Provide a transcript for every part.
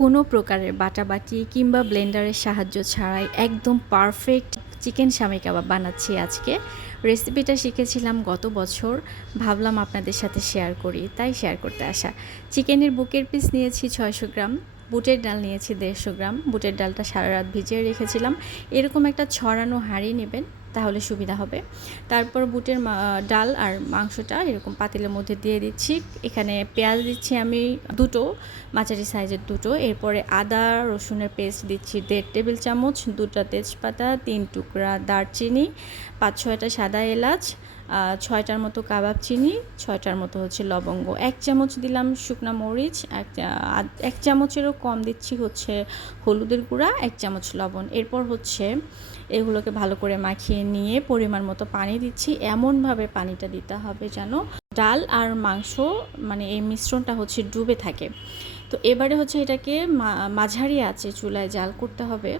কোনো প্রকারের বাটাবাটি কিংবা ব্লেন্ডারের সাহায্য ছাড়াই একদম পারফেক্ট চিকেন শামি কাবাব বানাচ্ছি আজকে। রেসিপিটা শিখেছিলাম গত বছর, ভাবলাম আপনাদের সাথে শেয়ার করি, তাই শেয়ার করতে আসা। চিকেনের বুকের পিস নিয়েছি 600 গ্রাম, বুটের ডাল নিয়েছি 150 গ্রাম। বুটের ডালটা সারা রাত ভিজিয়ে রেখেছিলাম। এরকম একটা ছড়ানো হাঁড়ি নেবেন, তাহলে সুবিধা হবে। তারপর বুটের ডাল আর মাংসটা এরকম পাতিলের মধ্যে দিয়ে দিচ্ছি। এখানে পেঁয়াজ দিচ্ছি আমি দুটো, মাঝারি সাইজের দুটো। এরপরে আদা রসুনের পেস্ট দিচ্ছি 1.5 টেবিল চামচ, 2টা তেজপাতা, 3 টুকরা দারচিনি, 5-6টা সাদা এলাচ, 6টার মতো কাবাব চিনি, 6টার মতো হচ্ছে লবঙ্গ, 1 চামচ দিলাম শুকনা মরিচ, 1 চামচেরও কম দিচ্ছি হচ্ছে হলুদের গুঁড়া, 1 চামচ লবণ। এরপর হচ্ছে এগুলোকে ভালো করে মাখিয়ে নিয়ে পরিমাণ মতো পানি দিচ্ছি। এমনভাবে পানিটা দিতে হবে যেন ডাল আর মাংস মানে এই মিশ্রণটা হচ্ছে ডুবে থাকে। তো এবারে হচ্ছে এটাকে মাঝারি আঁচে চুলায় জাল করতে হবে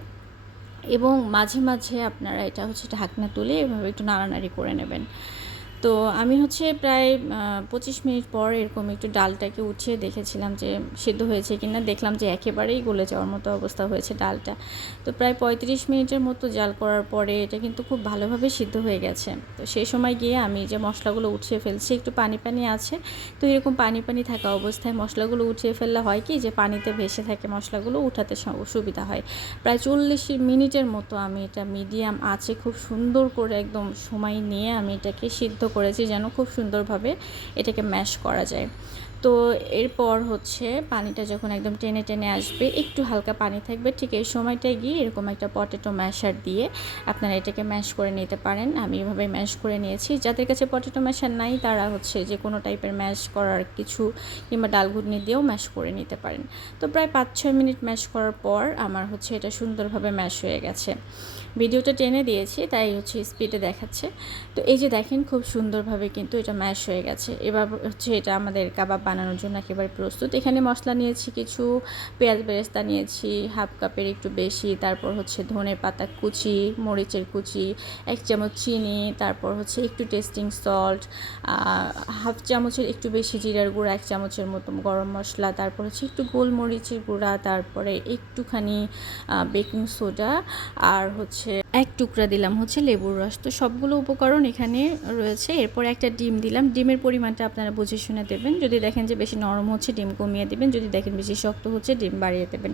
এবং মাঝে মাঝে আপনারা এটা হচ্ছে ঢাকনা তুলে এভাবে একটু নাড়ানাড়ি করে নেবেন। তো আমি হচ্ছে প্রায় 25 মিনিট পর এরকম একটু ডালটাকে উঠিয়ে দেখেছিলাম যে সিদ্ধ হয়েছে কিনা। দেখলাম যে একেবারেই গলে যাওয়ার মতো অবস্থা হয়েছে ডালটা। তো প্রায় 35 মিনিটের মতো জাল করার পরে এটা কিন্তু খুব ভালোভাবে সিদ্ধ হয়ে গেছে। তো সেই সময় গিয়ে আমি যে মশলাগুলো উঠিয়ে ফেলছি, একটু পানি পানি আছে, তো এরকম পানি পানি থাকা অবস্থায় মশলাগুলো উঠিয়ে ফেললে হয় কি যে পানিতে ভেসে থাকে, মশলাগুলো উঠাতে সুবিধা হয়। প্রায় 40 মিনিটের মতো আমি এটা মিডিয়াম আঁচে খুব সুন্দর করে একদম সময় নিয়ে আমি এটাকে সিদ্ধ করেছি যেন খুব সুন্দরভাবে এটাকে ম্যাশ করা যায়। তো এরপর হচ্ছে পানিটা যখন একদম টেনে টেনে আসবে, একটু হালকা পানি থাকবে, ঠিক এই সময়টায় গিয়ে এরকম একটা পটেটো ম্যাশার দিয়ে আপনারা এটাকে ম্যাশ করে নিতে পারেন। আমি এভাবে ম্যাশ করে নিয়েছি। যাদের কাছে পটেটো ম্যাশার নাই তারা হচ্ছে যে কোনো টাইপের ম্যাশ করার কিছু কিংবা ডাল ঘুটনি দিয়েও ম্যাশ করে নিতে পারেন। তো প্রায় 5-6 মিনিট ম্যাশ করার পর আমার হচ্ছে এটা সুন্দরভাবে ম্যাশ হয়ে গেছে। ভিডিওটা টেনে দিয়েছি তাই হচ্ছে স্পিডে দেখাচ্ছে। তো এই যে দেখেন খুব সুন্দরভাবে কিন্তু এটা ম্যাশ হয়ে গেছে। এবার হচ্ছে এটা আমাদের কাবাব বানানোর জন্য একেবারে প্রস্তুত। এখানে মশলা নিয়েছি কিছু, পেঁয়াজ বেরেস্তা নিয়েছি 1/2 কাপের একটু বেশি, তারপর হচ্ছে ধনে পাতা কুচি, মরিচের কুচি, 1 চামচ চিনি, তারপর হচ্ছে একটু টেস্টিং সল্ট, 1/2 চামচের একটু বেশি জিরার গুঁড়া, 1 চামচের মতো গরম মশলা, তারপর হচ্ছে একটু গোলমরিচের গুঁড়া, তারপরে একটুখানি বেকিং সোডা, আর হচ্ছে 1 টুকরা দিলাম হচ্ছে লেবুর রস। তো সবগুলো উপকরণ এখানে রয়েছে। এরপর একটা ডিম দিলাম। ডিমের পরিমাণটা আপনারা বুঝে শুনে দেবেন। যদি দেখেন যে বেশি নরম হচ্ছে ডিম কমিয়ে দেবেন, যদি দেখেন বেশি শক্ত হচ্ছে ডিম বাড়িয়ে দেবেন।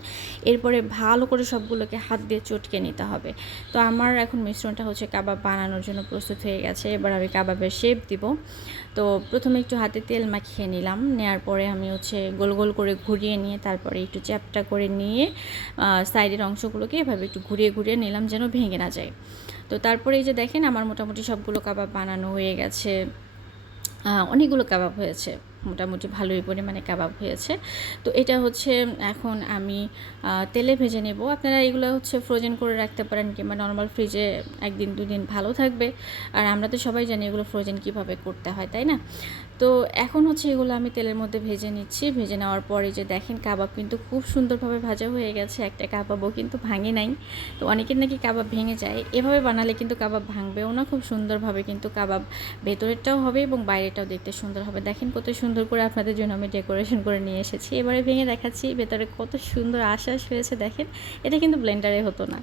এরপরে ভালো করে সবগুলোকে হাত দিয়ে চটকে নিতে হবে। তো আমার এখন মিশ্রণটা হচ্ছে কাবাব বানানোর জন্য প্রস্তুত হয়ে গেছে। এবার আমি কাবাবের শেপ দিব। তো প্রথমে একটু হাতে তেল মাখিয়ে নিলাম, নেওয়ার পরে আমি হচ্ছে গোল গোল করে ঘুরিয়ে নিয়ে তারপরে একটু চ্যাপটা করে নিয়ে সাইডের অংশগুলোকে এভাবে একটু ঘুরিয়ে ঘুরিয়ে নিলাম যেন ভেঙে না যায়। তো তারপরে এই যে দেখেন আমার মোটামুটি সবগুলো কাবাব বানানো হয়ে গেছে। অনেকগুলো কাবাব হয়েছে, মোটামুটি ভালোই পরিমাণে কাবাব হয়েছে। তো এটা হচ্ছে এখন আমি তেলে ভেজে নেব। আপনারা এগুলো হচ্ছে ফ্রোজেন করে রাখতে পারেন কিংবা নর্মাল ফ্রিজে 1 দিন 2 দিন ভালো থাকবে। আর আমরা তো সবাই জানি এগুলো ফ্রোজেন কীভাবে করতে হয়, তাই না? তো এখন হচ্ছে এগুলো আমি তেলের মধ্যে ভেজে নিচ্ছি। ভেজে নেওয়ার পরে যে দেখেন কাবাব কিন্তু খুব সুন্দরভাবে ভাজা হয়ে গেছে, একটা কাবাবও কিন্তু ভাঙে নাই। তো অনেকের নাকি কাবাব ভেঙে যায়, এভাবে বানালে কিন্তু কাবাব ভাঙবেও না, খুব সুন্দরভাবে কিন্তু কাবাব ভেতরেরটাও হবে এবং বাইরেটাও দেখতে সুন্দর হবে। দেখেন কত সুন্দর করে আপনাদের জন্য আমি ডেকোরেশন করে নিয়ে এসেছি। এবারে ভেঙে দেখাচ্ছি ভেতরে কত সুন্দর আশ্বাস হয়েছে। দেখেন এটা কিন্তু ব্লেন্ডারে হতো না।